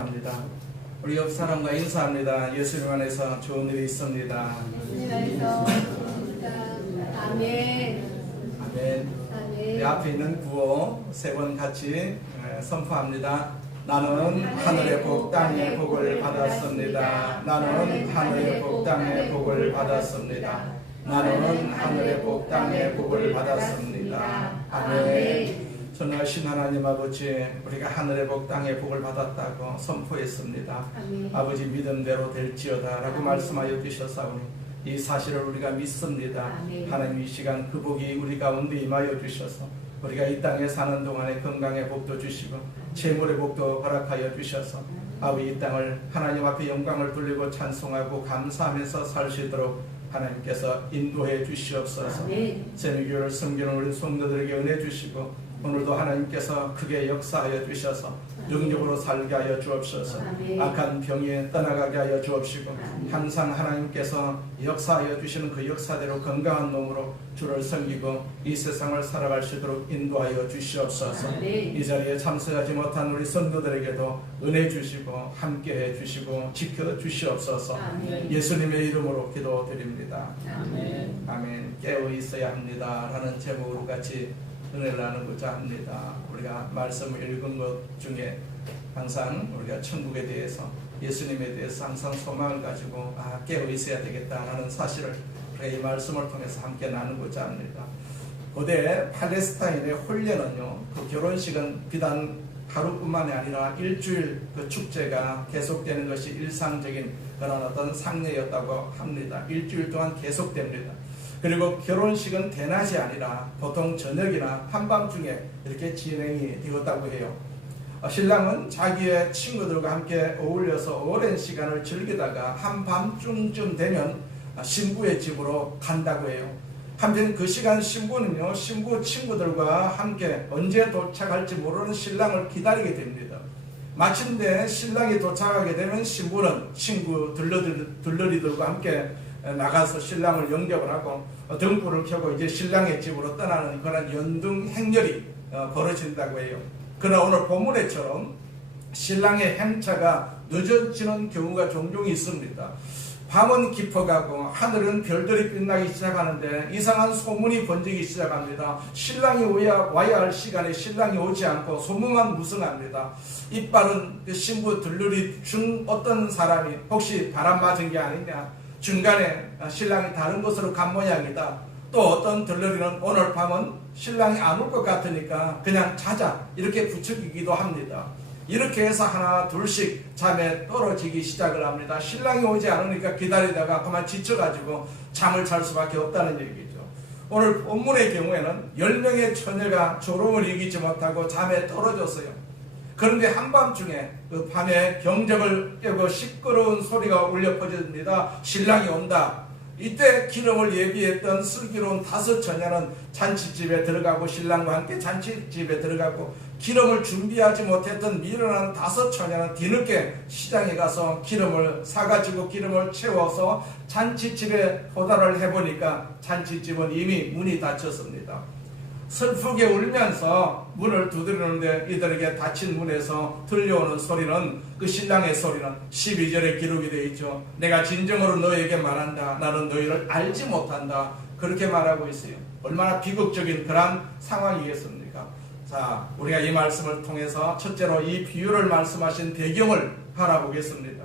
합니다. 우리 옆 사람과 인사합니다. 예수님 안에서 좋은 일이 있습니다. 예수님 안에서 아멘. 아멘. 우리 앞에 있는 구호 세 번 같이 선포합니다. 나는 하늘의 복 땅의 복을 받았습니다. 나는 하늘의 복 땅의 복을 받았습니다. 나는 하늘의 복 땅의 복을 받았습니다. 아멘. 전하신 하나님 아버지, 우리가 하늘의 복 땅의 복을 받았다고 선포했습니다. 아멘. 아버지 믿음대로 될지어다 라고 말씀하여 주셨사오니 이 사실을 우리가 믿습니다. 아멘. 하나님 이 시간 그 복이 우리 가운데 임하여 주셔서 우리가 이 땅에 사는 동안에 건강의 복도 주시고 재물의 복도 허락하여 주셔서 아버지 이 땅을 하나님 앞에 영광을 돌리고 찬송하고 감사하면서 살 수 있도록 하나님께서 인도해 주시옵소서. 세미교를 섬기는 우리 성도들에게 은혜 주시고 오늘도 하나님께서 크게 역사하여 주셔서 능력으로 살게 하여 주옵소서. 악한 병이 떠나가게 하여 주옵시고 항상 하나님께서 역사하여 주시는 그 역사대로 건강한 몸으로 주를 섬기고 이 세상을 살아갈 수 있도록 인도하여 주시옵소서. 이 자리에 참석하지 못한 우리 성도들에게도 은혜 주시고 함께해 주시고 지켜 주시옵소서. 예수님의 이름으로 기도드립니다. 아멘. 아멘. 깨어 있어야 합니다 라는 제목으로 같이 은혜를 나누고자 합니다. 우리가 말씀을 읽은 것 중에 항상 우리가 천국에 대해서 예수님에 대해서 항상 소망을 가지고 깨어 있어야 되겠다라는 사실을 이 말씀을 통해서 함께 나누고자 합니다. 고대 팔레스타인의 혼례는요, 그 결혼식은 비단 하루뿐만이 아니라 일주일 그 축제가 계속되는 것이 일상적인 그런 어떤 상례였다고 합니다. 일주일 동안 계속됩니다. 그리고 결혼식은 대낮이 아니라 보통 저녁이나 한밤중에 이렇게 진행이 되었다고 해요. 신랑은 자기의 친구들과 함께 어울려서 오랜 시간을 즐기다가 한밤중쯤 되면 신부의 집으로 간다고 해요. 한편 그 시간 신부는요, 신부 친구들과 함께 언제 도착할지 모르는 신랑을 기다리게 됩니다. 마침내 신랑이 도착하게 되면 신부는 친구 들러리들과 함께 나가서 신랑을 영접을 하고 등불을 켜고 이제 신랑의 집으로 떠나는 그런 연등 행렬이 벌어진다고 해요. 그러나 오늘 본문에처럼 신랑의 행차가 늦어지는 경우가 종종 있습니다. 밤은 깊어가고 하늘은 별들이 빛나기 시작하는데 이상한 소문이 번지기 시작합니다. 신랑이 와야 할 시간에 신랑이 오지 않고 소문만 무성합니다. 이빨은 그 신부 들러리 중 어떤 사람이 혹시 바람 맞은 게 아니냐, 중간에 신랑이 다른 곳으로 간 모양이다, 또 어떤 들러리는 오늘 밤은 신랑이 안 올 것 같으니까 그냥 자자, 이렇게 부추기기도 합니다. 이렇게 해서 하나 둘씩 잠에 떨어지기 시작을 합니다. 신랑이 오지 않으니까 기다리다가 그만 지쳐가지고 잠을 잘 수밖에 없다는 얘기죠. 오늘 본문의 경우에는 10명의 처녀가 졸음을 이기지 못하고 잠에 떨어졌어요. 그런데 한밤중에 그 밤에 경적을 깨고 시끄러운 소리가 울려 퍼집니다. 신랑이 온다. 이때 기름을 예비했던 슬기로운 5 처녀는 잔치집에 들어가고 신랑과 함께 잔치집에 들어가고, 기름을 준비하지 못했던 미련한 5 처녀는 뒤늦게 시장에 가서 기름을 사가지고 기름을 채워서 잔치집에 도달을 해보니까 잔치집은 이미 문이 닫혔습니다. 슬프게 울면서 문을 두드리는데 이들에게 닫힌 문에서 들려오는 소리는, 그 신랑의 소리는 12절에 기록이 되어 있죠. 내가 진정으로 너에게 말한다. 나는 너희를 알지 못한다. 그렇게 말하고 있어요. 얼마나 비극적인 그런 상황이겠습니까? 자, 우리가 이 말씀을 통해서 첫째로 이 비유를 말씀하신 배경을 알아보겠습니다.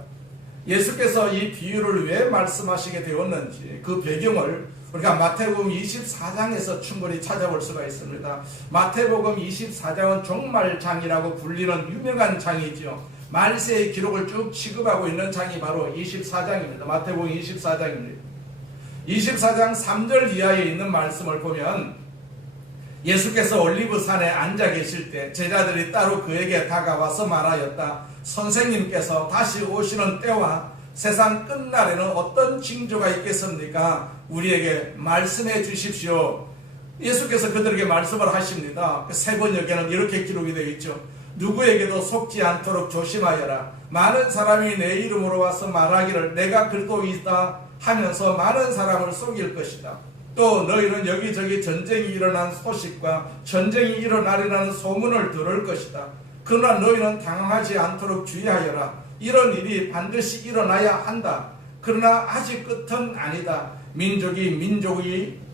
예수께서 이 비유를 왜 말씀하시게 되었는지 그 배경을 우리가 마태복음 24장에서 충분히 찾아볼 수가 있습니다. 마태복음 24장은 종말장이라고 불리는 유명한 장이죠. 말세의 기록을 쭉 취급하고 있는 장이 바로 24장입니다. 마태복음 24장입니다. 24장 3절 이하에 있는 말씀을 보면 예수께서 올리브산에 앉아 계실 때 제자들이 따로 그에게 다가와서 말하였다. 선생님께서 다시 오시는 때와 세상 끝날에는 어떤 징조가 있겠습니까? 우리에게 말씀해 주십시오. 예수께서 그들에게 말씀을 하십니다. 세 번역에는 이렇게 기록이 되어 있죠. 누구에게도 속지 않도록 조심하여라. 많은 사람이 내 이름으로 와서 말하기를 내가 그리스도이다 하면서 많은 사람을 속일 것이다. 또 너희는 여기저기 전쟁이 일어난 소식과 전쟁이 일어나리라는 소문을 들을 것이다. 그러나 너희는 당황하지 않도록 주의하여라. 이런 일이 반드시 일어나야 한다. 그러나 아직 끝은 아니다. 민족이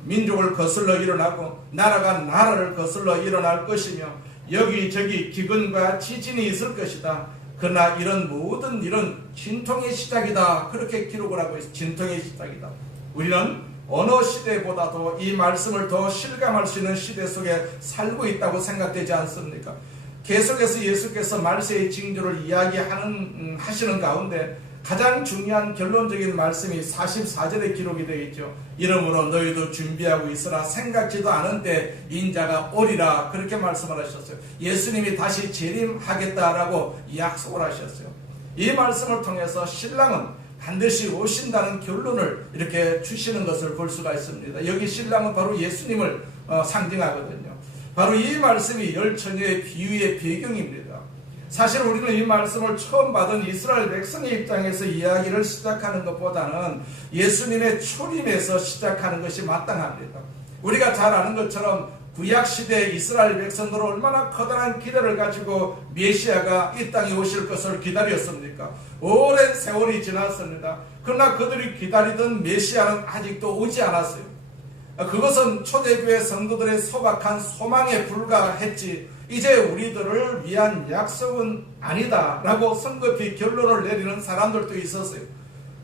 민족을 거슬러 일어나고 나라가 나라를 거슬러 일어날 것이며 여기저기 기근과 지진이 있을 것이다. 그러나 이런 모든 일은 진통의 시작이다. 그렇게 기록을 하고 있습니다. 진통의 시작이다. 우리는 어느 시대보다도 이 말씀을 더 실감할 수 있는 시대 속에 살고 있다고 생각되지 않습니까? 계속해서 예수께서 말세의 징조를 하시는 가운데 가장 중요한 결론적인 말씀이 44절에 기록이 되어 있죠. 이러므로 너희도 준비하고 있으라. 생각지도 않은 때 인자가 오리라. 그렇게 말씀을 하셨어요. 예수님이 다시 재림하겠다라고 약속을 하셨어요. 이 말씀을 통해서 신랑은 반드시 오신다는 결론을 이렇게 주시는 것을 볼 수가 있습니다. 여기 신랑은 바로 예수님을 상징하거든요. 바로 이 말씀이 열처녀의 비유의 배경입니다. 사실 우리는 이 말씀을 처음 받은 이스라엘 백성의 입장에서 이야기를 시작하는 것보다는 예수님의 초림에서 시작하는 것이 마땅합니다. 우리가 잘 아는 것처럼 구약시대 이스라엘 백성들은 얼마나 커다란 기대를 가지고 메시아가 이 땅에 오실 것을 기다렸습니까? 오랜 세월이 지났습니다. 그러나 그들이 기다리던 메시아는 아직도 오지 않았어요. 그것은 초대교회 성도들의 소박한 소망에 불과했지 이제 우리들을 위한 약속은 아니다 라고 성급히 결론을 내리는 사람들도 있었어요.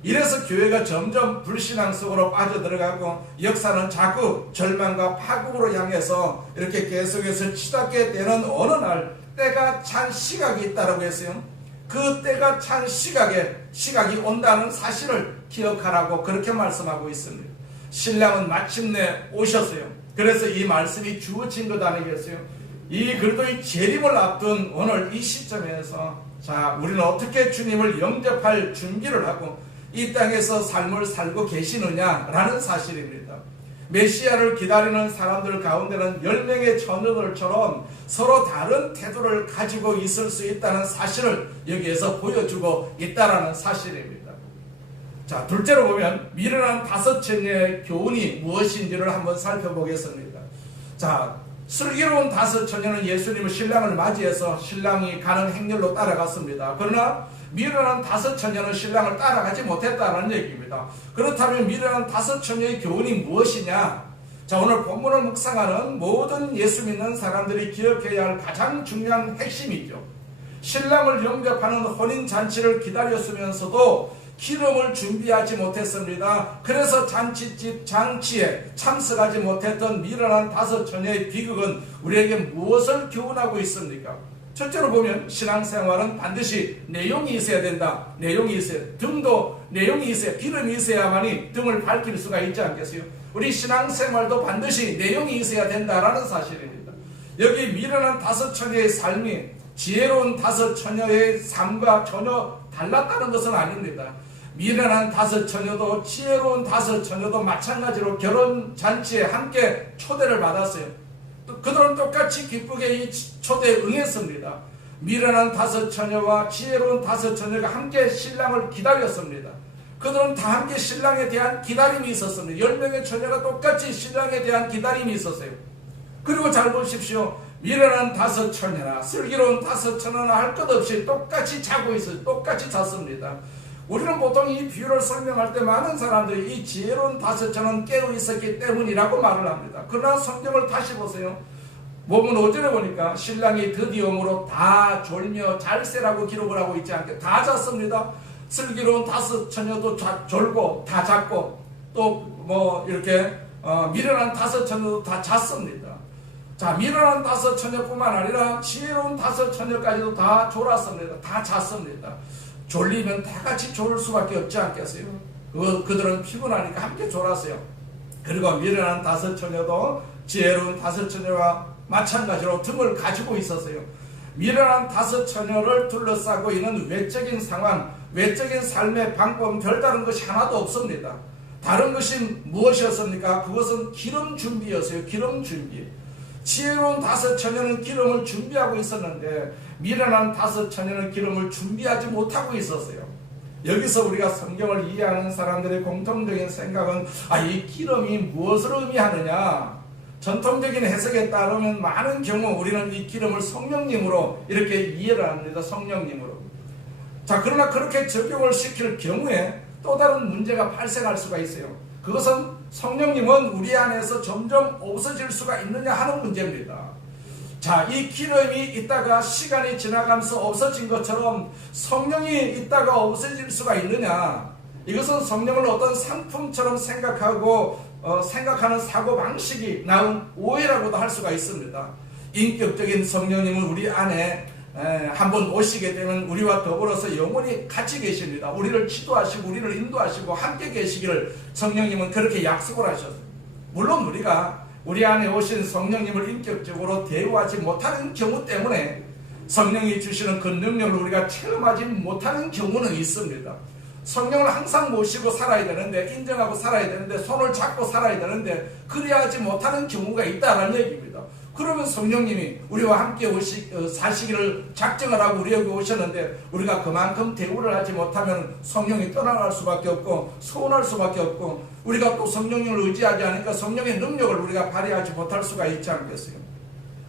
이래서 교회가 점점 불신앙 속으로 빠져들어가고 역사는 자꾸 절망과 파국으로 향해서 이렇게 계속해서 치닫게 되는 어느 날 때가 찬 시각이 있다고 했어요. 그 때가 찬 시각이 온다는 사실을 기억하라고 그렇게 말씀하고 있습니다. 신랑은 마침내 오셨어요. 그래서 이 말씀이 주어진 것 아니겠어요? 이 그리스도의 재림을 앞둔 오늘 이 시점에서 자 우리는 어떻게 주님을 영접할 준비를 하고 이 땅에서 삶을 살고 계시느냐라는 사실입니다. 메시아를 기다리는 사람들 가운데는 10명의 처녀들처럼 서로 다른 태도를 가지고 있을 수 있다는 사실을 여기에서 보여주고 있다는 사실입니다. 자, 둘째로 보면 미련한 5처녀의 교훈이 무엇인지를 한번 살펴보겠습니다. 자, 슬기로운 5처녀는 예수님을 신랑을 맞이해서 신랑이 가는 행렬로 따라갔습니다. 그러나 미련한 5처녀는 신랑을 따라가지 못했다는 얘기입니다. 그렇다면 미련한 5처녀의 교훈이 무엇이냐? 자, 오늘 본문을 묵상하는 모든 예수 믿는 사람들이 기억해야 할 가장 중요한 핵심이죠. 신랑을 영접하는 혼인잔치를 기다렸으면서도 기름을 준비하지 못했습니다. 그래서 잔치에 참석하지 못했던 미련한 5처녀의 비극은 우리에게 무엇을 교훈하고 있습니까? 첫째로 보면 신앙생활은 반드시 내용이 있어야 된다. 내용이 있어야 등도 내용이 있어야 기름이 있어야만이 등을 밝힐 수가 있지 않겠어요? 우리 신앙생활도 반드시 내용이 있어야 된다라는 사실입니다. 여기 미련한 5처녀의 삶이 지혜로운 5처녀의 삶과 전혀 달랐다는 것은 아닙니다. 미련한 5처녀도 지혜로운 5처녀도 마찬가지로 결혼잔치에 함께 초대를 받았어요. 그들은 똑같이 기쁘게 이 초대에 응했습니다. 미련한 5처녀와 지혜로운 5처녀가 함께 신랑을 기다렸습니다. 그들은 다 함께 신랑에 대한 기다림이 있었습니다. 10명의 처녀가 똑같이 신랑에 대한 기다림이 있었어요. 그리고 잘 보십시오. 미련한 5처녀나 슬기로운 5처녀나 할 것 없이 똑같이 자고 있어요. 똑같이 잤습니다. 우리는 보통 이 비유를 설명할 때 많은 사람들이 이 지혜로운 5처녀는 깨어 있었기 때문이라고 말을 합니다. 그러나 성경을 다시 보세요. 본문 5절에 보니까 신랑이 드디어 오므로 다 졸며 잘세라고 기록을 하고 있지 않게 다 잤습니다. 슬기로운 5처녀도 졸고 다 잤고 또 이렇게 미련한 5처녀도 다 잤습니다. 자, 미련한 5처녀뿐만 아니라 지혜로운 5처녀까지도 다 졸았습니다. 다 잤습니다. 졸리면 다 같이 졸을 수밖에 없지 않겠어요? 그들은 피곤하니까 함께 졸았어요. 그리고 미련한 5처녀도 지혜로운 5처녀와 마찬가지로 등을 가지고 있었어요. 미련한 5처녀를 둘러싸고 있는 외적인 상황, 외적인 삶의 방법은 별다른 것이 하나도 없습니다. 다른 것이 무엇이었습니까? 그것은 기름 준비였어요. 기름 준비. 지혜로운 5처녀는 기름을 준비하고 있었는데 미련한 5처녀는 기름을 준비하지 못하고 있었어요. 여기서 우리가 성경을 이해하는 사람들의 공통적인 생각은 이 기름이 무엇을 의미하느냐? 전통적인 해석에 따르면 많은 경우 우리는 이 기름을 성령님으로 이렇게 이해를 합니다. 성령님으로. 자, 그러나 그렇게 적용을 시킬 경우에 또 다른 문제가 발생할 수가 있어요. 그것은 성령님은 우리 안에서 점점 없어질 수가 있느냐 하는 문제입니다. 자, 이 기름이 있다가 시간이 지나가면서 없어진 것처럼 성령이 있다가 없어질 수가 있느냐? 이것은 성령을 어떤 상품처럼 생각하는 사고방식이 나온 오해라고도 할 수가 있습니다. 인격적인 성령님은 우리 안에 한번 오시게 되면 우리와 더불어서 영원히 같이 계십니다. 우리를 지도하시고 우리를 인도하시고 함께 계시기를 성령님은 그렇게 약속을 하셨어요. 물론 우리가 우리 안에 오신 성령님을 인격적으로 대우하지 못하는 경우 때문에 성령이 주시는 그 능력을 우리가 체험하지 못하는 경우는 있습니다. 성령을 항상 모시고 살아야 되는데, 인정하고 살아야 되는데, 손을 잡고 살아야 되는데 그래야 하지 못하는 경우가 있다는 얘기입니다. 그러면 성령님이 우리와 함께 사시기를 작정을 하고 우리에게 오셨는데 우리가 그만큼 대우를 하지 못하면 성령이 떠나갈 수밖에 없고 서운할 수밖에 없고, 우리가 또 성령님을 의지하지 않으니까 성령의 능력을 우리가 발휘하지 못할 수가 있지 않겠어요?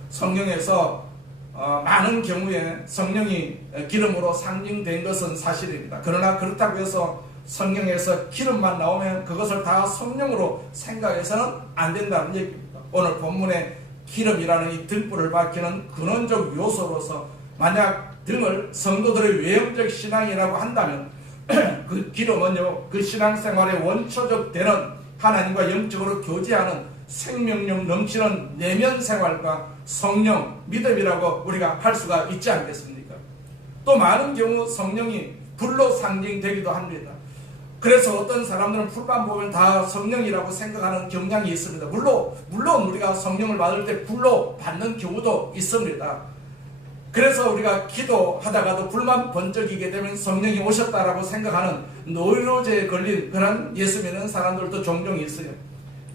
성령에서 많은 경우에 성령이 기름으로 상징된 것은 사실입니다. 그러나 그렇다고 해서 성령에서 기름만 나오면 그것을 다 성령으로 생각해서는 안 된다는 얘기입니다. 오늘 본문에 기름이라는 이 등불을 밝히는 근원적 요소로서 만약 등을 성도들의 외형적 신앙이라고 한다면 그 기름은요, 그 신앙생활의 원초적 되는 하나님과 영적으로 교제하는 생명력 넘치는 내면 생활과 성령, 믿음이라고 우리가 할 수가 있지 않겠습니까? 또 많은 경우 성령이 불로 상징되기도 합니다. 그래서 어떤 사람들은 불만 보면 다 성령이라고 생각하는 경향이 있습니다. 물론 우리가 성령을 받을 때 불로 받는 경우도 있습니다. 그래서 우리가 기도하다가도 불만 번쩍이게 되면 성령이 오셨다라고 생각하는 노이로제에 걸린 그런 예수 믿는 사람들도 종종 있어요.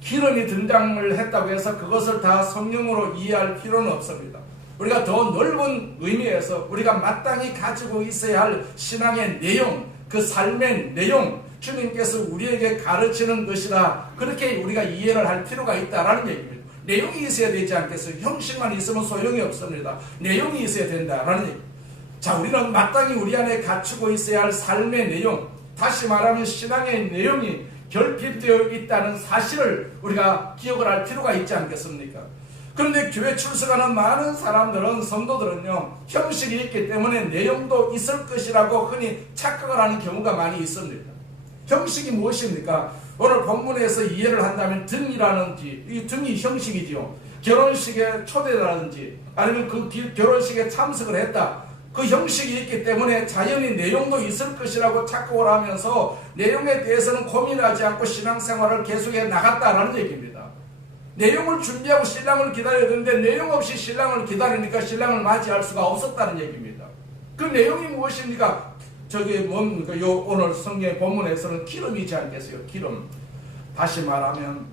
기름이 등장을 했다고 해서 그것을 다 성령으로 이해할 필요는 없습니다. 우리가 더 넓은 의미에서 우리가 마땅히 가지고 있어야 할 신앙의 내용, 그 삶의 내용, 주님께서 우리에게 가르치는 것이다, 그렇게 우리가 이해를 할 필요가 있다라는 얘기입니다. 내용이 있어야 되지 않겠어요? 형식만 있으면 소용이 없습니다. 내용이 있어야 된다라는 얘기. 자, 우리는 마땅히 우리 안에 갖추고 있어야 할 삶의 내용, 다시 말하면 신앙의 내용이 결핍되어 있다는 사실을 우리가 기억을 할 필요가 있지 않겠습니까? 그런데 교회 출석하는 많은 사람들은, 성도들은요, 형식이 있기 때문에 내용도 있을 것이라고 흔히 착각을 하는 경우가 많이 있습니다. 형식이 무엇입니까? 오늘 본문에서 이해를 한다면 등이라는지, 이 등이 형식이지요. 결혼식에 초대라든지 아니면 그 결혼식에 참석을 했다, 그 형식이 있기 때문에 자연히 내용도 있을 것이라고 착각을 하면서 내용에 대해서는 고민하지 않고 신앙생활을 계속해 나갔다라는 얘기입니다. 내용을 준비하고 신랑을 기다려야 되는데 내용 없이 신랑을 기다리니까 신랑을 맞이할 수가 없었다는 얘기입니다. 그 내용이 무엇입니까? 저기 뭡니까? 오늘 성경 본문에서는 기름이지 않겠어요? 기름. 다시 말하면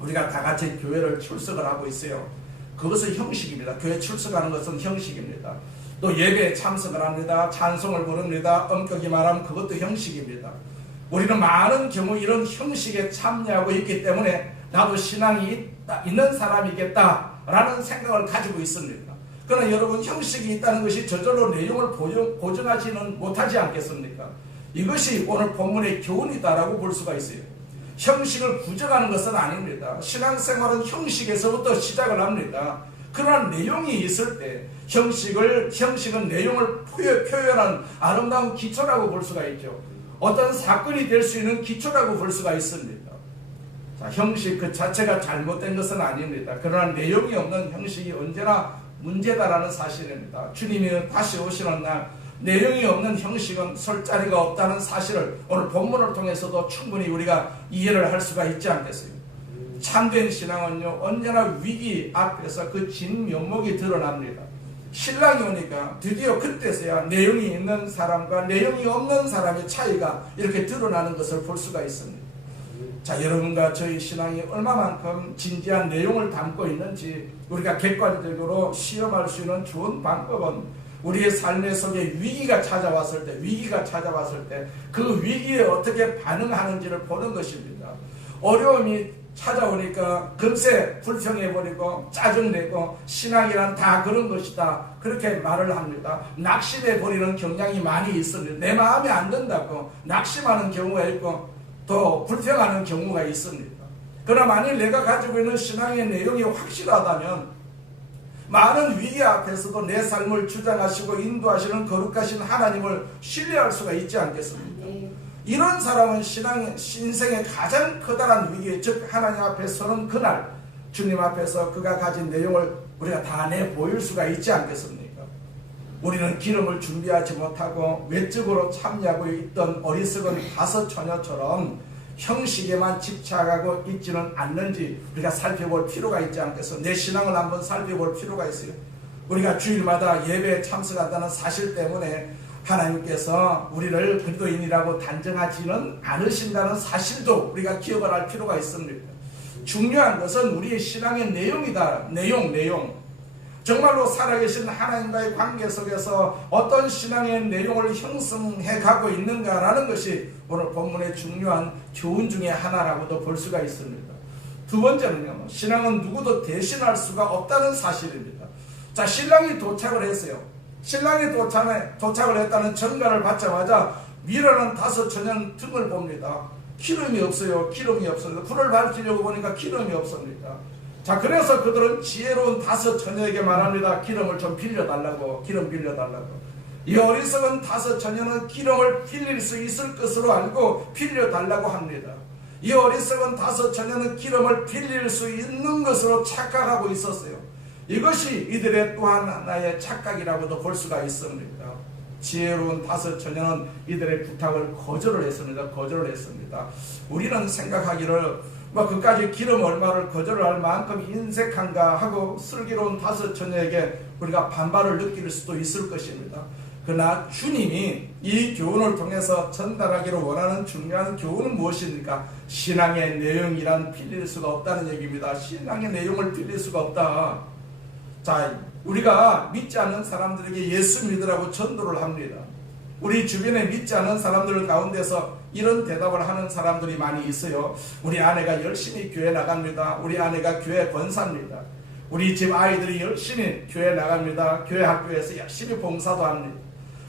우리가 다 같이 교회를 출석을 하고 있어요. 그것은 형식입니다. 교회 출석하는 것은 형식입니다. 또 예배에 참석을 합니다. 찬송을 부릅니다. 엄격히 말하면 그것도 형식입니다. 우리는 많은 경우 이런 형식에 참여하고 있기 때문에 나도 신앙이 있는 사람이겠다라는 생각을 가지고 있습니다. 그러나 여러분, 형식이 있다는 것이 저절로 내용을 보증하지는 못하지 않겠습니까? 이것이 오늘 본문의 교훈이다라고 볼 수가 있어요. 형식을 부정하는 것은 아닙니다. 신앙생활은 형식에서부터 시작을 합니다. 그러나 내용이 있을 때 형식은 내용을 표현한 아름다운 기초라고 볼 수가 있죠. 어떤 사건이 될 수 있는 기초라고 볼 수가 있습니다. 자, 형식 그 자체가 잘못된 것은 아닙니다. 그러나 내용이 없는 형식이 언제나 문제다라는 사실입니다. 주님이 다시 오시는 날 내용이 없는 형식은 설 자리가 없다는 사실을 오늘 본문을 통해서도 충분히 우리가 이해를 할 수가 있지 않겠어요? 참된 신앙은요, 언제나 위기 앞에서 그 진면목이 드러납니다. 신랑이 오니까 드디어 그때서야 내용이 있는 사람과 내용이 없는 사람의 차이가 이렇게 드러나는 것을 볼 수가 있습니다. 자, 여러분과 저희 신앙이 얼마만큼 진지한 내용을 담고 있는지 우리가 객관적으로 시험할 수 있는 좋은 방법은 우리의 삶의 속에 위기가 찾아왔을 때 그 위기에 어떻게 반응하는지를 보는 것입니다. 어려움이 찾아오니까 금세 불평해버리고 짜증내고 신앙이란 다 그런 것이다 그렇게 말을 합니다. 낙심해버리는 경향이 많이 있습니다. 내 마음에 안 든다고 낙심하는 경우가 있고 또 불평하는 경우가 있습니다. 그러나 만일 내가 가지고 있는 신앙의 내용이 확실하다면 많은 위기 앞에서도 내 삶을 주장하시고 인도하시는 거룩하신 하나님을 신뢰할 수가 있지 않겠습니까? 이런 사람은 신생의 가장 커다란 위기, 즉 하나님 앞에 서는 그날 주님 앞에서 그가 가진 내용을 우리가 다 내보일 수가 있지 않겠습니까? 우리는 기름을 준비하지 못하고 외적으로 참여하고 있던 어리석은 5 처녀처럼 형식에만 집착하고 있지는 않는지 우리가 살펴볼 필요가 있지 않겠습니까? 내 신앙을 한번 살펴볼 필요가 있어요. 우리가 주일마다 예배에 참석한다는 사실 때문에 하나님께서 우리를 그리스도인이라고 단정하지는 않으신다는 사실도 우리가 기억을 할 필요가 있습니다. 중요한 것은 우리의 신앙의 내용이다. 내용. 정말로 살아계신 하나님과의 관계 속에서 어떤 신앙의 내용을 형성해 가고 있는가라는 것이 오늘 본문의 중요한 교훈 중에 하나라고도 볼 수가 있습니다. 두 번째는요, 신앙은 누구도 대신할 수가 없다는 사실입니다. 자, 신랑이 도착을 했어요. 신랑이 도착을 했다는 전가를 받자마자 미라는 5 처녀는 등을 봅니다. 기름이 없어요. 불을 밝히려고 보니까 기름이 없습니다. 자, 그래서 그들은 지혜로운 5 처녀에게 말합니다. 기름을 좀 빌려달라고. 이 어리석은 5 처녀는 기름을 빌릴 수 있을 것으로 알고 빌려달라고 합니다. 이 어리석은 5 처녀는 기름을 빌릴 수 있는 것으로 착각하고 있었어요. 이것이 이들의 또 하나의 착각이라고도 볼 수가 있습니다. 지혜로운 5 처녀는 이들의 부탁을 거절을 했습니다. 우리는 생각하기를 그까지 기름 얼마를 거절을 할 만큼 인색한가 하고 슬기로운 5 처녀에게 우리가 반발을 느낄 수도 있을 것입니다. 그러나 주님이 이 교훈을 통해서 전달하기를 원하는 중요한 교훈은 무엇입니까? 신앙의 내용이란 빌릴 수가 없다는 얘기입니다. 신앙의 내용을 빌릴 수가 없다. 자, 우리가 믿지 않는 사람들에게 예수 믿으라고 전도를 합니다. 우리 주변에 믿지 않는 사람들 가운데서 이런 대답을 하는 사람들이 많이 있어요. 우리 아내가 열심히 교회 나갑니다. 우리 아내가 교회 권사입니다. 우리 집 아이들이 열심히 교회 나갑니다. 교회 학교에서 열심히 봉사도 합니다.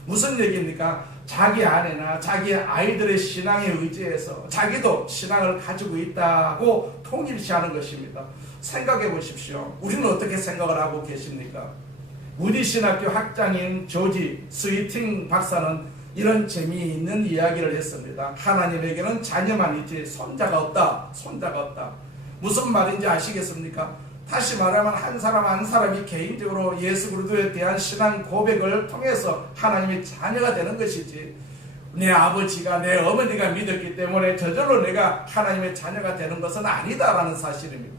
무슨 얘기입니까? 자기 아내나 자기 아이들의 신앙에 의지해서 자기도 신앙을 가지고 있다고 통일시하는 것입니다. 생각해 보십시오. 우리는 어떻게 생각을 하고 계십니까? 무디 신학교 학장인 조지 스위팅 박사는 이런 재미있는 이야기를 했습니다. 하나님에게는 자녀만 있지 손자가 없다. 무슨 말인지 아시겠습니까? 다시 말하면 한 사람 한 사람이 개인적으로 예수 그리스도에 대한 신앙 고백을 통해서 하나님의 자녀가 되는 것이지, 내 아버지가 내 어머니가 믿었기 때문에 저절로 내가 하나님의 자녀가 되는 것은 아니다라는 사실입니다.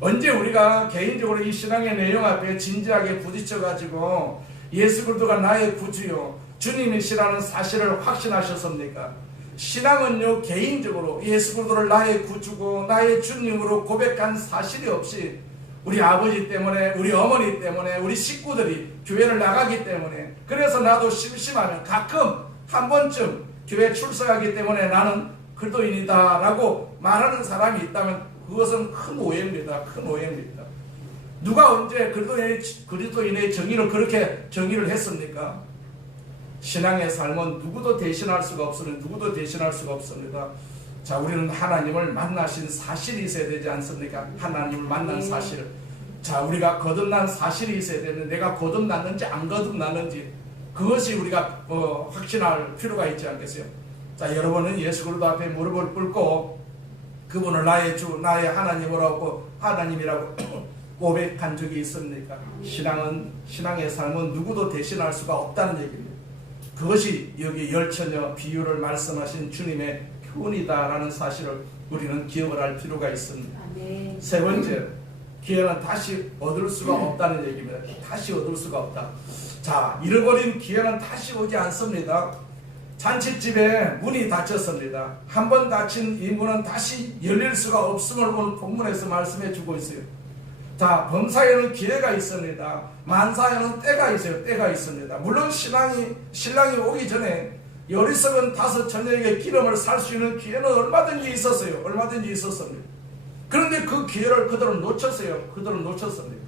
언제 우리가 개인적으로 이 신앙의 내용 앞에 진지하게 부딪혀가지고 예수 그리스도가 나의 구주요 주님이시라는 사실을 확신하셨습니까? 신앙은요, 개인적으로 예수 그리스도를 나의 구주고 나의 주님으로 고백한 사실이 없이 우리 아버지 때문에, 우리 어머니 때문에, 우리 식구들이 교회를 나가기 때문에, 그래서 나도 심심하면 가끔 한 번쯤 교회 출석하기 때문에 나는 그리스도인이다 라고 말하는 사람이 있다면 그것은 큰 오해입니다. 누가 언제 그리스도인의 정의를 그렇게 정의를 했습니까? 신앙의 삶은 누구도 대신할 수가 없습니다. 자, 우리는 하나님을 만나신 사실이 있어야 되지 않습니까? 하나님을 만난 사실. 자, 우리가 거듭난 사실이 있어야 되는데 내가 거듭났는지 안 거듭났는지 그것이 우리가 확신할 필요가 있지 않겠어요? 자, 여러분은 예수 그리스도 앞에 무릎을 꿇고 그분을 나의 주, 나의 하나님이라고 고백한 적이 있습니까? 신앙의 삶은 누구도 대신할 수가 없다는 얘기입니다. 그것이 여기 10처녀 비유를 말씀하신 주님의 교훈이다라는 사실을 우리는 기억을 할 필요가 있습니다. 아멘. 세 번째, 기회는 다시 얻을 수가 없다는 얘기입니다. 다시 얻을 수가 없다. 자, 잃어버린 기회는 다시 오지 않습니다. 잔칫집에 문이 닫혔습니다. 한번 닫힌 이 문은 다시 열릴 수가 없음을 오늘 본문에서 말씀해 주고 있어요. 자, 범사에는 기회가 있습니다. 만사에는 때가 있습니다. 물론 신랑이 오기 전에 이 어리석은 다섯 처녀에게 기름을 살 수 있는 기회는 얼마든지 있었어요. 얼마든지 있었습니다. 그런데 그 기회를 그들은 놓쳤어요. 그들은 놓쳤습니다.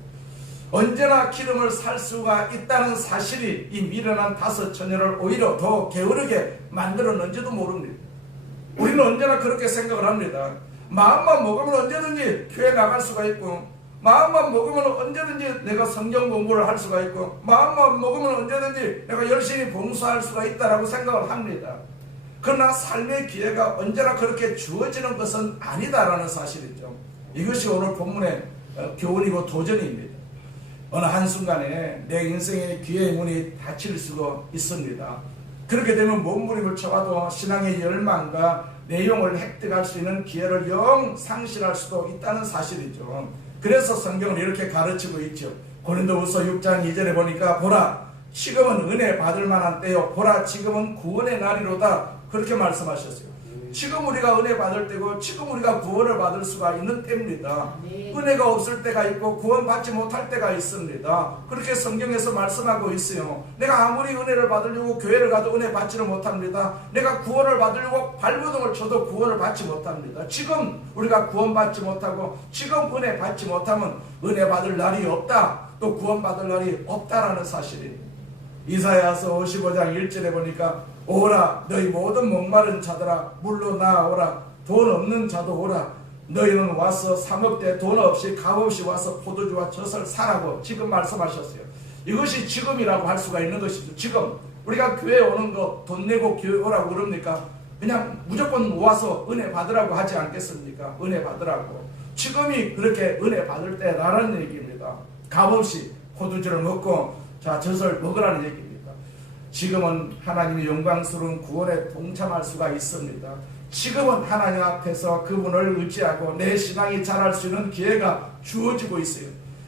언제나 기름을 살 수가 있다는 사실이 이 미련한 다섯 처녀를 오히려 더 게으르게 만들었는지도 모릅니다. 우리는 언제나 그렇게 생각을 합니다. 마음만 먹으면 언제든지 교회 나갈 수가 있고, 마음만 먹으면 언제든지 내가 성경 공부를 할 수가 있고, 마음만 먹으면 언제든지 내가 열심히 봉사할 수가 있다라고 생각을 합니다. 그러나 삶의 기회가 언제나 그렇게 주어지는 것은 아니다라는 사실이죠. 이것이 오늘 본문의 교훈이고 도전입니다. 어느 한순간에 내 인생의 기회의 문이 닫힐 수가 있습니다. 그렇게 되면 몸부림을 쳐봐도 신앙의 열망과 내용을 획득할 수 있는 기회를 영 상실할 수도 있다는 사실이죠. 그래서 성경은 이렇게 가르치고 있죠. 고린도후서 6장 2절에 보니까 보라 지금은 은혜 받을 만한 때요 보라 지금은 구원의 날이로다 그렇게 말씀하셨어요. 지금 우리가 은혜 받을 때고 지금 우리가 구원을 받을 수가 있는 때입니다. 은혜가 없을 때가 있고 구원받지 못할 때가 있습니다. 그렇게 성경에서 말씀하고 있어요. 내가 아무리 은혜를 받으려고 교회를 가도 은혜 받지를 못합니다. 내가 구원을 받으려고 발버둥을 쳐도 구원을 받지 못합니다. 지금 우리가 구원받지 못하고 지금 은혜 받지 못하면 은혜 받을 날이 없다, 또 구원받을 날이 없다라는 사실입니다. 이사야서 55장 1절에 보니까 오라 너희 모든 목마른 자들아 물로 나아오라 돈 없는 자도 오라 너희는 와서 사 먹되 돈 없이 값없이 와서 포도주와 젖을 사라고 지금 말씀하셨어요. 이것이 지금이라고 할 수가 있는 것이죠. 지금 우리가 교회에 오는 거 돈 내고 교회 오라고 그럽니까? 그냥 무조건 모아서 은혜 받으라고 하지 않겠습니까? 은혜 받으라고. 지금이 그렇게 은혜 받을 때라는 얘기입니다. 값없이 포도주를 먹고 자 젖을 먹으라는 얘기입니다. 지금은 하나님의 영광스러운 구원에 동참할 수가 있습니다. 지금은 하나님 앞에서 그분을 의지하고 내 신앙이 자랄 수 있는 기회가 주어지고 있어요.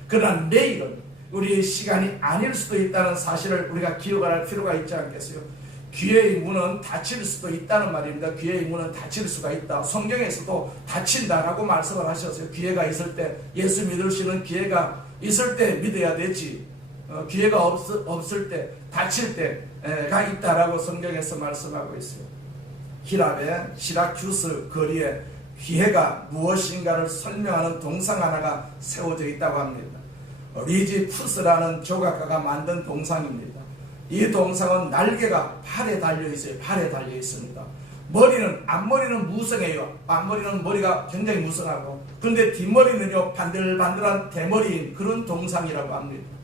그러나 내일은 우리의 시간이 아닐 수도 있다는 사실을 우리가 기억할 필요가 있지 않겠어요? 기회의 문은 닫힐 수도 있다는 말입니다. 기회의 문은 닫힐 수가 있다. 성경에서도 닫힌다라고 말씀을 하셨어요. 기회가 있을 때 예수 믿을 수 있는 기회가 있을 때 믿어야 되지. 기회가 없을 때 닫힐 때가 있다라고 성경에서 말씀하고 있어요. 히랍의 시라큐스 거리에 기회가 무엇인가를 설명하는 동상 하나가 세워져 있다고 합니다. 리지푸스라는 조각가가 만든 동상입니다. 이 동상은 날개가 팔에 달려 있어요. 팔에 달려 있습니다. 앞머리는 무성해요. 앞머리는 머리가 굉장히 무성하고, 그런데 뒷머리는요 반들반들한 대머리인 그런 동상이라고 합니다.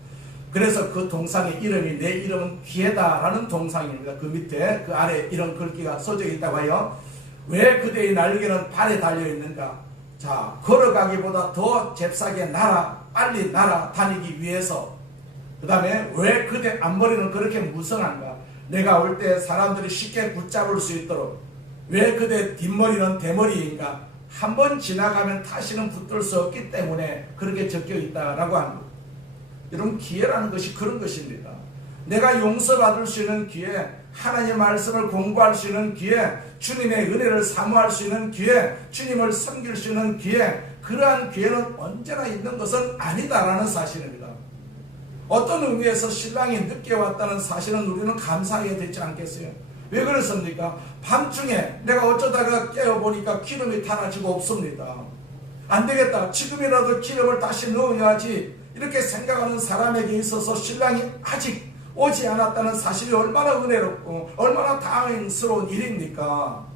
그래서 그 동상의 이름이 내 이름은 기회다라는 동상입니다. 그 밑에 그 아래 이런 글귀가 써져 있다고 해요. 왜 그대의 날개는 발에 달려 있는가? 자, 걸어가기보다 더 잽싸게 빨리 날아다니기 위해서. 그 다음에 왜 그대 앞머리는 그렇게 무성한가? 내가 올 때 사람들이 쉽게 붙잡을 수 있도록. 왜 그대 뒷머리는 대머리인가? 한번 지나가면 다시는 붙들 수 없기 때문에 그렇게 적혀 있다라고 합니다. 여러분, 기회라는 것이 그런 것입니다. 내가 용서받을 수 있는 기회, 하나님의 말씀을 공부할 수 있는 기회, 주님의 은혜를 사모할 수 있는 기회, 주님을 섬길 수 있는 기회, 그러한 기회는 언제나 있는 것은 아니다라는 사실입니다. 어떤 의미에서 신랑이 늦게 왔다는 사실은 우리는 감사해야 되지 않겠어요? 왜 그렇습니까? 밤중에 내가 어쩌다가 깨어보니까 기름이 달아지고 없습니다. 안 되겠다, 지금이라도 기름을 다시 넣어야지, 이렇게 생각하는 사람에게 있어서 신랑이 아직 오지 않았다는 사실이 얼마나 은혜롭고 얼마나 다행스러운 일입니까?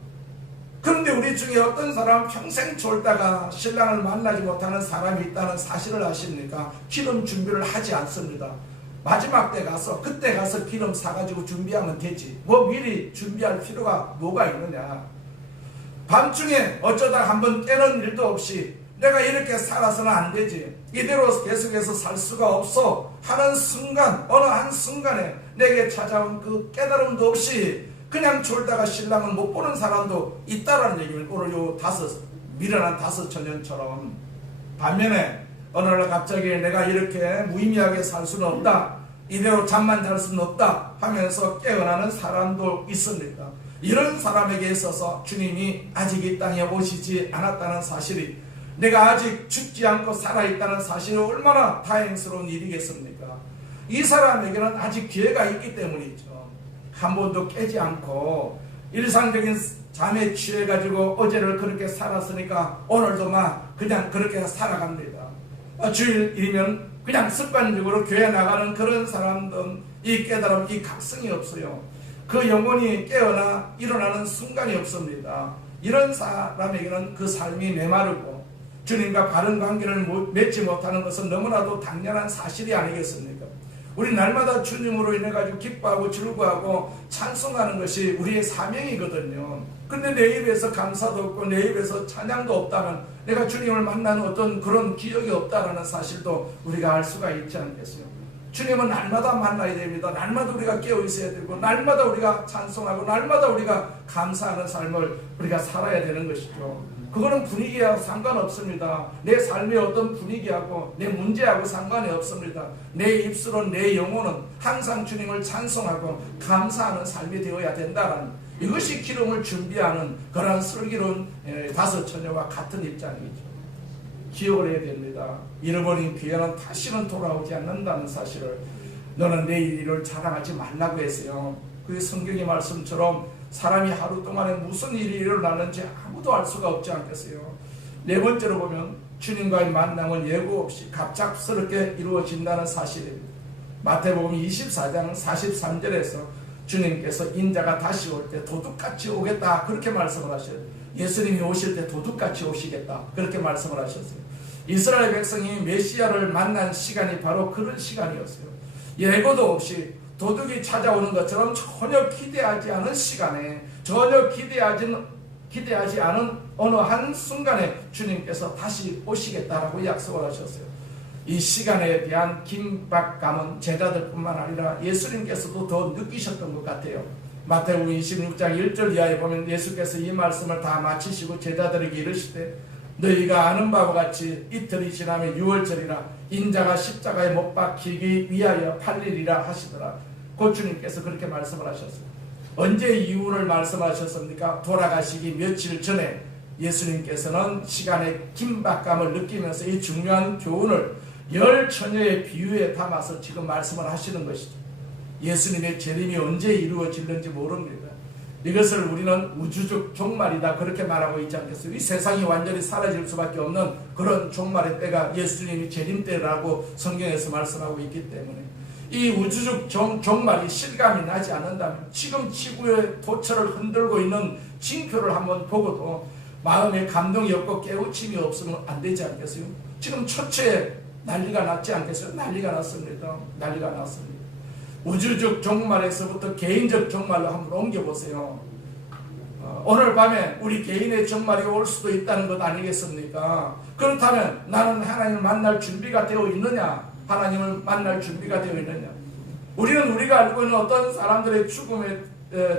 그런데 우리 중에 어떤 사람은 평생 졸다가 신랑을 만나지 못하는 사람이 있다는 사실을 아십니까? 기름 준비를 하지 않습니다. 마지막 때 가서 그때 가서 기름 사가지고 준비하면 되지, 뭐 미리 준비할 필요가 뭐가 있느냐. 밤중에 어쩌다 한번 깨는 일도 없이 내가 이렇게 살아서는 안 되지, 이대로 계속해서 살 수가 없어 하는 순간, 어느 한순간에 내게 찾아온 그 깨달음도 없이 그냥 졸다가 신랑을 못 보는 사람도 있다라는 얘기입니다. 오늘 요 미련한 다섯 처녀처럼. 반면에 어느 날 갑자기 내가 이렇게 무의미하게 살 수는 없다, 이대로 잠만 잘 수는 없다 하면서 깨어나는 사람도 있습니다. 이런 사람에게 있어서 주님이 아직 이 땅에 오시지 않았다는 사실이, 내가 아직 죽지 않고 살아있다는 사실이 얼마나 다행스러운 일이겠습니까? 이 사람에게는 아직 기회가 있기 때문이죠. 한 번도 깨지 않고 일상적인 잠에 취해가지고 어제를 그렇게 살았으니까 오늘도 막 그냥 그렇게 살아갑니다. 주일이면 그냥 습관적으로 교회 나가는 그런 사람들은 이 깨달음, 이 각성이 없어요. 그 영혼이 깨어나 일어나는 순간이 없습니다. 이런 사람에게는 그 삶이 메마르고 주님과 바른 관계를 맺지 못하는 것은 너무나도 당연한 사실이 아니겠습니까? 우리 날마다 주님으로 인해 가지고 기뻐하고 즐거워하고 찬송하는 것이 우리의 사명이거든요. 근데 내 입에서 감사도 없고 내 입에서 찬양도 없다면 내가 주님을 만나는 어떤 그런 기억이 없다라는 사실도 우리가 알 수가 있지 않겠어요? 주님은 날마다 만나야 됩니다. 날마다 우리가 깨어 있어야 되고 날마다 우리가 찬송하고 날마다 우리가 감사하는 삶을 우리가 살아야 되는 것이죠. 그거는 분위기하고 상관없습니다. 내 삶의 어떤 분위기하고 내 문제하고 상관이 없습니다. 내 입술은, 내 영혼은 항상 주님을 찬송하고 감사하는 삶이 되어야 된다는, 이것이 기름을 준비하는 그러한 슬기로운 다섯 처녀와 같은 입장이죠. 기억을 해야 됩니다. 잃어버린 기회는 다시는 돌아오지 않는다는 사실을. 너는 내 일을 자랑하지 말라고 했어요. 그게 성경의 말씀처럼 사람이 하루 동안에 무슨 일이 일어나는지 아무도 알 수가 없지 않겠어요. 네 번째로 보면 주님과의 만남은 예고 없이 갑작스럽게 이루어진다는 사실입니다. 마태복음 24장 43절에서 주님께서 인자가 다시 올 때 도둑같이 오겠다 그렇게 말씀을 하셔요. 예수님이 오실 때 도둑같이 오시겠다 그렇게 말씀을 하셨어요. 이스라엘 백성이 메시아를 만난 시간이 바로 그런 시간이었어요. 예고도 없이 도둑이 찾아오는 것처럼 전혀 기대하지 않은 시간에, 전혀 기대하지 않은 어느 한순간에 주님께서 다시 오시겠다라고 약속을 하셨어요. 이 시간에 대한 긴박감은 제자들뿐만 아니라 예수님께서도 더 느끼셨던 것 같아요. 마태복음 26장 1절 이하에 보면 예수께서 이 말씀을 다 마치시고 제자들에게 이르시되 너희가 아는 바와 같이 이틀이 지나면 유월절이라 인자가 십자가에 못 박히기 위하여 팔리리라 하시더라. 곧 주님께서 그렇게 말씀을 하셨어요. 언제 이유를 말씀하셨습니까? 돌아가시기 며칠 전에 예수님께서는 시간의 긴박감을 느끼면서 이 중요한 교훈을 열 처녀의 비유에 담아서 지금 말씀을 하시는 것이죠. 예수님의 재림이 언제 이루어질는지 모릅니다. 이것을 우리는 우주적 종말이다 그렇게 말하고 있지 않겠어요? 이 세상이 완전히 사라질 수밖에 없는 그런 종말의 때가 예수님이 재림 때라고 성경에서 말씀하고 있기 때문에 이 우주적 종말이 실감이 나지 않는다면 지금 지구의 도처를 흔들고 있는 징표를 한번 보고도 마음에 감동이 없고 깨우침이 없으면 안 되지 않겠어요? 지금 초초에 난리가 났지 않겠어요? 난리가 났습니다. 난리가 났습니다. 우주적 종말에서부터 개인적 종말로 한번 옮겨보세요. 오늘 밤에 우리 개인의 종말이 올 수도 있다는 것 아니겠습니까? 그렇다면 나는 하나님을 만날 준비가 되어 있느냐? 하나님을 만날 준비가 되어 있느냐? 우리는 우리가 알고 있는 어떤 사람들의 죽음을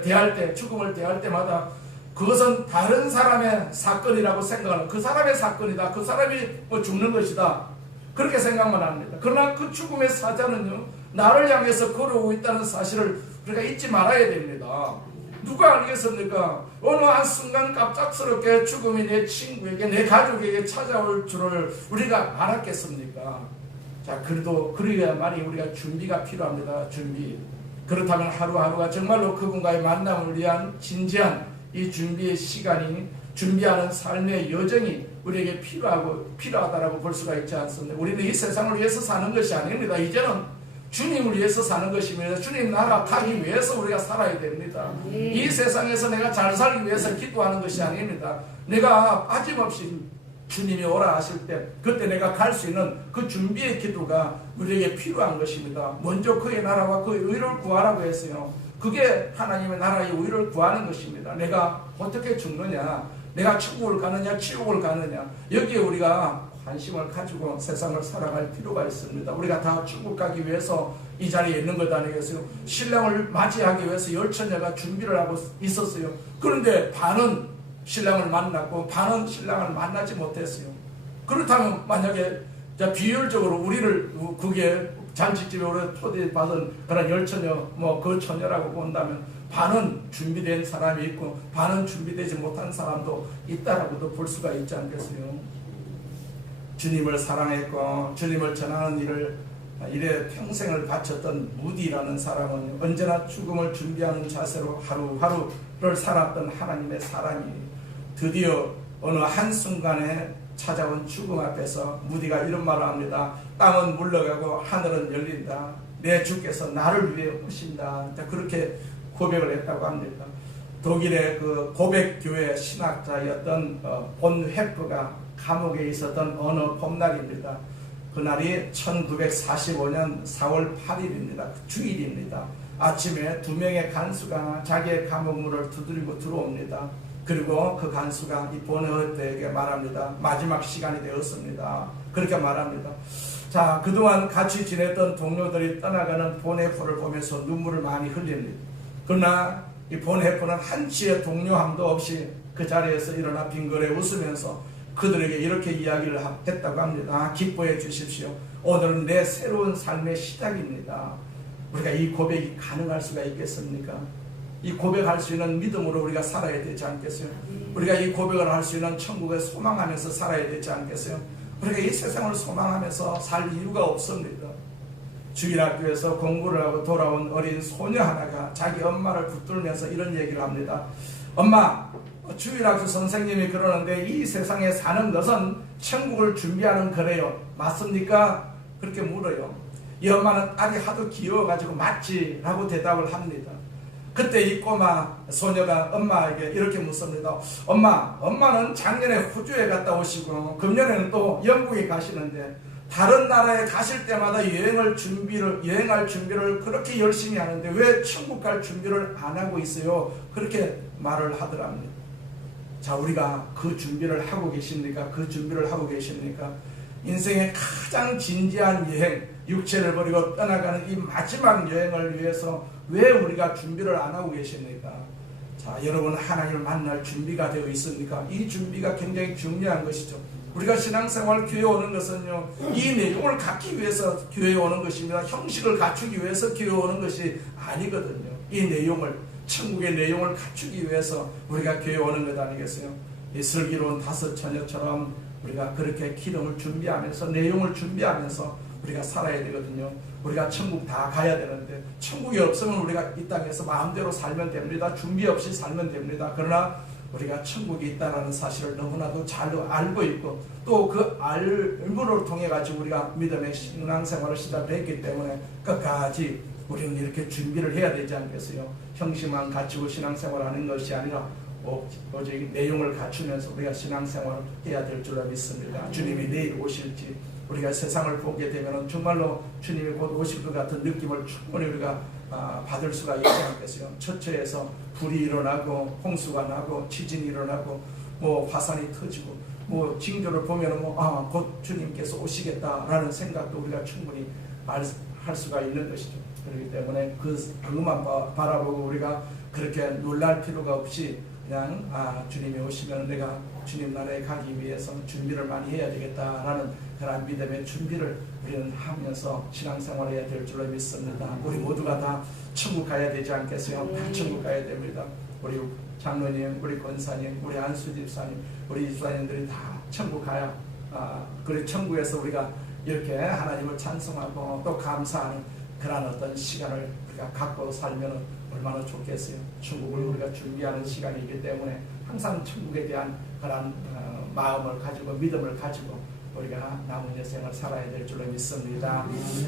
대할 때마다 그것은 다른 사람의 사건이라고 생각하는, 그 사람의 사건이다, 그 사람이 죽는 것이다 그렇게 생각만 합니다. 그러나 그 죽음의 사자는요 나를 향해서 걸어오고 있다는 사실을 우리가 잊지 말아야 됩니다. 누가 알겠습니까? 어느 한순간 갑작스럽게 죽음이 내 친구에게, 내 가족에게 찾아올 줄을 우리가 알았겠습니까? 자, 그래도 그래야만이 우리가 준비가 필요합니다. 준비. 그렇다면 하루하루가 정말로 그분과의 만남을 위한 진지한 이 준비의 시간이, 준비하는 삶의 여정이 우리에게 필요하다라고 볼 수가 있지 않습니다. 우리는 이 세상을 위해서 사는 것이 아닙니다. 이제는 주님을 위해서 사는 것입니다. 주님 나라 가기 위해서 우리가 살아야 됩니다. 이 세상에서 내가 잘 살기 위해서 기도하는 것이 아닙니다. 내가 빠짐없이 주님이 오라 하실 때 그때 내가 갈 수 있는 그 준비의 기도가 우리에게 필요한 것입니다. 먼저 그의 나라와 그의 의를 구하라고 했어요. 그게 하나님의 나라의 의를 구하는 것입니다. 내가 어떻게 죽느냐, 내가 천국을 가느냐 지옥을 가느냐, 여기에 우리가 관심을 가지고 세상을 살아갈 필요가 있습니다. 우리가 다 천국 가기 위해서 이 자리에 있는 것 아니겠어요? 신랑을 맞이하기 위해서 열 처녀가 준비를 하고 있었어요. 그런데 반은 신랑을 만났고 반은 신랑을 만나지 못했어요. 그렇다면 만약에 비율적으로 우리를 그게 잔치집에 우리 초대받은 그런 열 처녀, 그 처녀라고 본다면 반은 준비된 사람이 있고 반은 준비되지 못한 사람도 있다라고도 볼 수가 있지 않겠어요? 주님을 사랑했고 주님을 전하는 일을 이래 평생을 바쳤던 무디라는 사람은 언제나 죽음을 준비하는 자세로 하루하루를 살았던 하나님의 사람이 드디어 어느 한순간에 찾아온 죽음 앞에서 무디가 이런 말을 합니다. 땅은 물러가고 하늘은 열린다. 내 주께서 나를 위해 오신다. 그렇게 고백을 했다고 합니다. 독일의 그 고백교회 신학자였던 본 회프가 감옥에 있었던 어느 봄날입니다. 그날이 1945년 4월 8일입니다. 주일입니다. 아침에 2명의 간수가 자기의 감옥문을 두드리고 들어옵니다. 그리고 그 간수가 이 본회프에게 말합니다. 마지막 시간이 되었습니다. 그렇게 말합니다. 자, 그동안 같이 지냈던 동료들이 떠나가는 본회프를 보면서 눈물을 많이 흘립니다. 그러나 이 본회프는 한치의 동료함도 없이 그 자리에서 일어나 빙그레 웃으면서 그들에게 이렇게 이야기를 했다고 합니다. 기뻐해 주십시오. 오늘은 내 새로운 삶의 시작입니다. 우리가 이 고백이 가능할 수가 있겠습니까? 이 고백할 수 있는 믿음으로 우리가 살아야 되지 않겠어요? 우리가 이 고백을 할 수 있는 천국을 소망하면서 살아야 되지 않겠어요? 우리가 이 세상을 소망하면서 살 이유가 없습니다. 주일학교에서 공부를 하고 돌아온 어린 소녀 하나가 자기 엄마를 붙들면서 이런 얘기를 합니다. 엄마, 주일학교 선생님이 그러는데 이 세상에 사는 것은 천국을 준비하는 거래요. 맞습니까? 그렇게 물어요. 이 엄마는 딸이 하도 귀여워가지고 맞지? 라고 대답을 합니다. 그때 이 꼬마 소녀가 엄마에게 이렇게 묻습니다. 엄마는 작년에 호주에 갔다 오시고 금년에는 또 영국에 가시는데 다른 나라에 가실 때마다 여행할 준비를 그렇게 열심히 하는데 왜 천국 갈 준비를 안 하고 있어요? 그렇게 말을 하더랍니다. 자, 우리가 그 준비를 하고 계십니까? 그 준비를 하고 계십니까? 인생의 가장 진지한 여행, 육체를 버리고 떠나가는 이 마지막 여행을 위해서 왜 우리가 준비를 안 하고 계십니까? 자, 여러분 하나님을 만날 준비가 되어 있습니까? 이 준비가 굉장히 중요한 것이죠. 우리가 신앙생활 교회 오는 것은요, 이 내용을 갖기 위해서 교회에 오는 것입니다. 형식을 갖추기 위해서 교회 오는 것이 아니거든요. 이 내용을, 천국의 내용을 갖추기 위해서 우리가 교회 오는 것 아니겠어요? 이 슬기로운 5 처녀처럼 우리가 그렇게 기름을 준비하면서 내용을 준비하면서 우리가 살아야 되거든요. 우리가 천국 다 가야 되는데 천국이 없으면 우리가 이 땅에서 마음대로 살면 됩니다. 준비 없이 살면 됩니다. 그러나 우리가 천국이 있다는 사실을 너무나도 잘 알고 있고 또 그 알므로 통해 가지고 우리가 믿음의 신앙생활을 시작했기 때문에 끝까지 우리는 이렇게 준비를 해야 되지 않겠어요? 형식만 갖추고 신앙생활하는 것이 아니라 오직 내용을 갖추면서 우리가 신앙생활을 해야 될 줄로 믿습니다. 주님이 내일 오실지 우리가 세상을 보게 되면 정말로 주님이 곧 오실 것 같은 느낌을 충분히 우리가 받을 수가 있지 않겠어요? 처처에서 불이 일어나고 홍수가 나고 지진이 일어나고 화산이 터지고 징조를 보면 곧 주님께서 오시겠다라는 생각도 우리가 충분히 할 수가 있는 것이죠. 그렇기 때문에 그것만 바라보고 우리가 그렇게 놀랄 필요가 없이 그냥 주님이 오시면 내가 주님 나라에 가기 위해서 준비를 많이 해야 되겠다라는 그런 믿음의 준비를 우리는 하면서 신앙생활을 해야 될 줄로 믿습니다. 우리 모두가 다 천국 가야 되지 않겠어요? 다 천국 가야 됩니다. 우리 장로님, 우리 권사님, 우리 안수 집사님, 우리 집사님들이 다 천국 가야 그리고 천국에서 우리가 이렇게 하나님을 찬송하고 또 감사하는 그런 어떤 시간을 우리가 갖고 살면 얼마나 좋겠어요. 천국을 우리가 준비하는 시간이기 때문에 항상 천국에 대한 그런 마음을 가지고 믿음을 가지고 우리가 남은 인생을 살아야 될 줄로 믿습니다.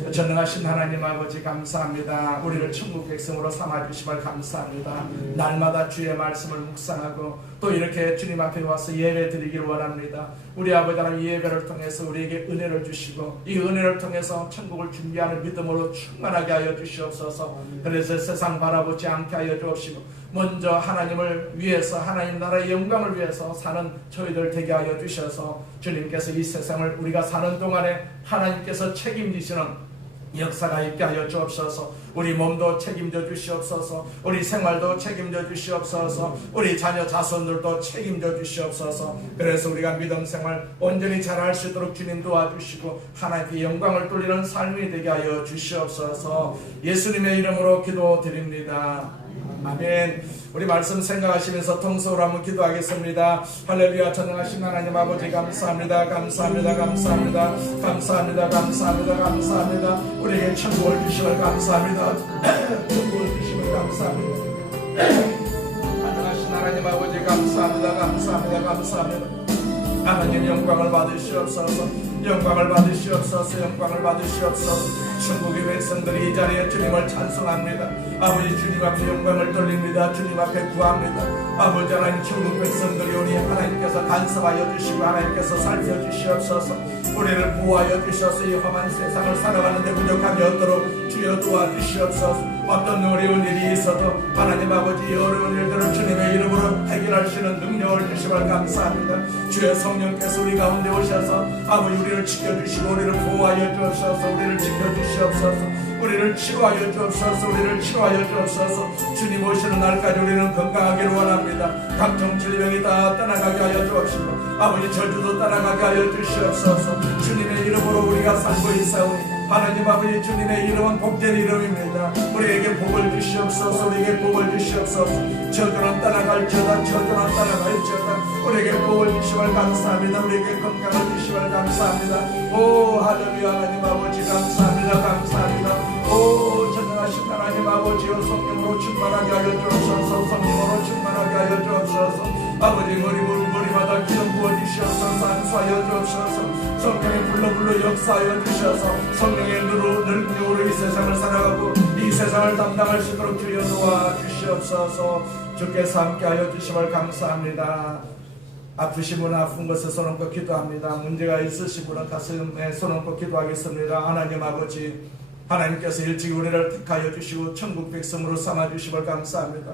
전능하신 하나님 아버지 감사합니다. 우리를 천국 백성으로 삼아주심을 감사합니다. 날마다 주의 말씀을 묵상하고 또 이렇게 주님 앞에 와서 예배 드리기를 원합니다. 우리 아버지 하나님 예배를 통해서 우리에게 은혜를 주시고 이 은혜를 통해서 천국을 준비하는 믿음으로 충만하게 하여 주시옵소서. 그래서 세상 바라보지 않게 하여 주옵시고 먼저 하나님을 위해서 하나님 나라의 영광을 위해서 사는 저희들 되게 하여 주셔서 주님께서 이 세상을 우리가 사는 동안에 하나님께서 책임지시는 역사가 있게 하여 주옵소서. 우리 몸도 책임져 주시옵소서. 우리 생활도 책임져 주시옵소서. 우리 자녀 자손들도 책임져 주시옵소서. 그래서 우리가 믿음 생활 온전히 잘할 수 있도록 주님 도와주시고 하나님께 영광을 돌리는 삶이 되게 하여 주시옵소서. 예수님의 이름으로 기도드립니다. 아멘. 우리 말씀 생각하시면서 통성으로 한번 기도하겠습니다. 할렐루야. 전능하신 하나님 아버지 감사합니다. 감사합니다. 감사합니다. 감사합니다. 감사합니다. 감사합니다. 우리에게 천국을 주심을 감사합니다. 천국을 주심을 감사합니다. 전능하신 하나님 아버지 감사합니다. 감사합니다. 감사합니다. 하나님 영광을 받으시옵소서. 영광을 받으시옵소서. 영광을 받으시옵소서. 천국의 백성들이 이 자리에 주님을 찬송합니다. 아버지 주님 앞에 영광을 돌립니다. 주님 앞에 구합니다. 아버지 하나님 천국 백성들이 오니 하나님께서 간섭하여 주시고 하나님께서 살펴주시옵소서. 우리를 보호하여 주셔서 이 험한 세상을 살아가는데 부족함이 없도록 주여 도와주시옵소서. 어떤 어려운 일이 있어도 하나님 아버지 어려운 일들을 주님의 이름으로 해결할 수 있는 능력을 주심을 감사합니다. 주여 성령께서 우리 가운데 오셔서 아버지 우리를 지켜주시고 우리를 보호하여 주옵소서. 우리를 지켜주시옵소서. 우리를 치료하여 주옵소서. 우리를 치료하여 주옵소서. 주님 오시는 날까지 우리는 건강하기를 원합니다. 각종 질병이 다 떠나가게 하여 주옵시고 아버지 저주도 떠나가게 하여 주시옵소서. 주님의 이름으로 우리가 살고 있사오니 하나님 아버지 주님의 이름은 복된 이름입니다. 우리에게 복을 주시옵소서. 우리에게 복을 주시옵소서. 저주는 떠나갈지어다. 저주는 떠나갈지어다. 우리에게 복을 주심을 감사합니다. 우리에게 건강을 주심을 감사합니다. 오 할렐루야. 하나님 아버지 감사합니다. 감사합니다. 오 전능하신 하나님 아버지여 성령으로 충만하게 하여 주옵소서. 성령으로 충만하게 하여 주옵소서. 아버지 머리마다 기름 부어주시옵소서. 안수하여 주옵소서. 성령의 불러 역사하여 주셔서 성령의 능력으로 이 세상을 살아가고 이 세상을 담당할 수 있도록 주여 도와주시옵소서. 주께서 함께하여 주심을 감사합니다. 아프신 분은 아픈 것에 손 얹고 기도합니다. 문제가 있으신 분은 가슴에 손 얹고 기도하겠습니다. 하나님 아버지 하나님께서 일찍 우리를 택하여 주시고 천국 백성으로 삼아주심을 감사합니다.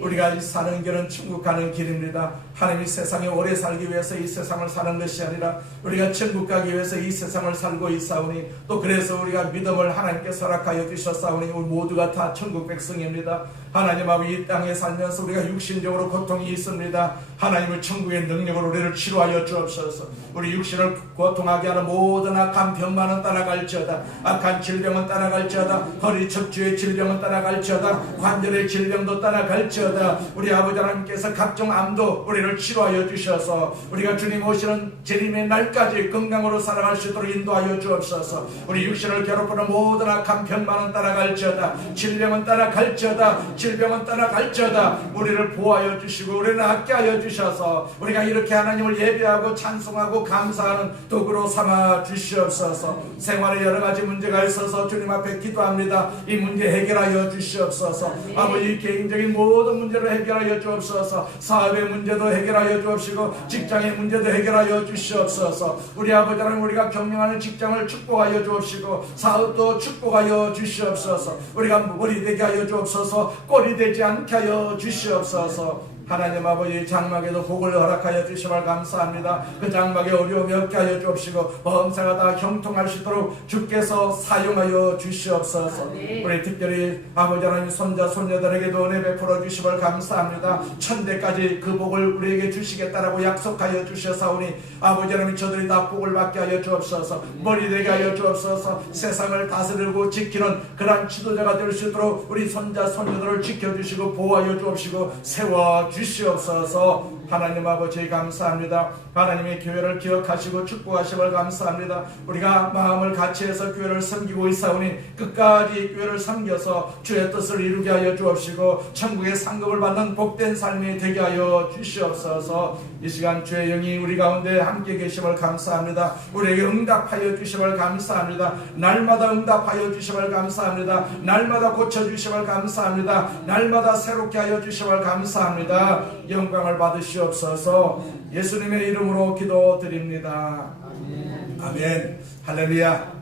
우리가 사는 길은 천국 가는 길입니다. 하나님이 세상에 오래 살기 위해서 이 세상을 사는 것이 아니라 우리가 천국 가기 위해서 이 세상을 살고 있사오니 또 그래서 우리가 믿음을 하나님께서 허락하여 주셨사오니 우리 모두가 다 천국 백성입니다. 하나님 아버지 이 땅에 살면서 우리가 육신적으로 고통이 있습니다. 하나님의 천국의 능력으로 우리를 치료하여 주옵소서. 우리 육신을 고통하게 하는 모든 악한 병만은 따라갈지어다. 악한 질병은 따라갈지어다. 허리 척추의 질병은 따라갈지어다. 관절의 질병도 따라갈지어다. 우리 아버지 하나님께서 각종 암도 우리를 치료하여 주셔서 우리가 주님 오시는 재림의 날까지 건강으로 살아갈 수 있도록 인도하여 주옵소서. 우리 육신을 괴롭히는 모든 악한 병만은 따라갈지어다. 질병은 따라갈지어다. 질병은 따라갈지어다. 우리를 보호하여 주시고 우리는 함께하여 주셔서 우리가 이렇게 하나님을 예배하고 찬송하고 감사하는 도구로 삼아 주시옵소서. 생활에 여러 가지 문제가 있어서 주님 앞에 기도합니다. 이 문제 해결하여 주시옵소서. 아버지 개인적인 모든 문제를 해결하여 주옵소서. 사업의 문제도 해결하여 주옵시고 직장의 문제도 해결하여 주시옵소서. 우리 아버지 하나님 우리가 경영하는 직장을 축복하여 주옵시고 사업도 축복하여 주시옵소서. 우리가 머리 되게 하여 주옵소서. 꼴이 되지 않게 하여 주시옵소서. 하나님 아버지 장막에도 복을 허락하여 주심을 감사합니다. 그 장막에 어려움이 없게 하여 주옵시고 범사가 다 형통할 수 있도록 주께서 사용하여 주시옵소서. 우리 특별히 아버지 하나님 손자 손녀들에게도 은혜 베풀어 주심을 감사합니다. 천대까지 그 복을 우리에게 주시겠다라고 약속하여 주셔사오니 아버지 하나님 저들이 다 복을 받게 하여 주옵소서. 머리 되게 하여 주옵소서. 세상을 다스리고 지키는 그러한 지도자가 될 수 있도록 우리 손자 손녀들을 지켜주시고 보호하여 주옵시고 세워 주시옵소서. 하나님 아버지 감사합니다. 하나님의 교회를 기억하시고 축복하심을 감사합니다. 우리가 마음을 같이해서 교회를 섬기고 있사오니 끝까지 교회를 섬겨서 주의 뜻을 이루게 하여 주옵시고 천국의 상급을 받는 복된 삶이 되게 하여 주시옵소서. 이 시간 주의 영이 우리 가운데 함께 계심을 감사합니다. 우리에게 응답하여 주심을 감사합니다. 날마다 응답하여 주심을 감사합니다. 날마다 고쳐주심을 감사합니다. 날마다 새롭게 하여 주심을 감사합니다. 영광을 받으시옵소서. 예수님의 이름으로 기도드립니다. 아멘. 할렐루야.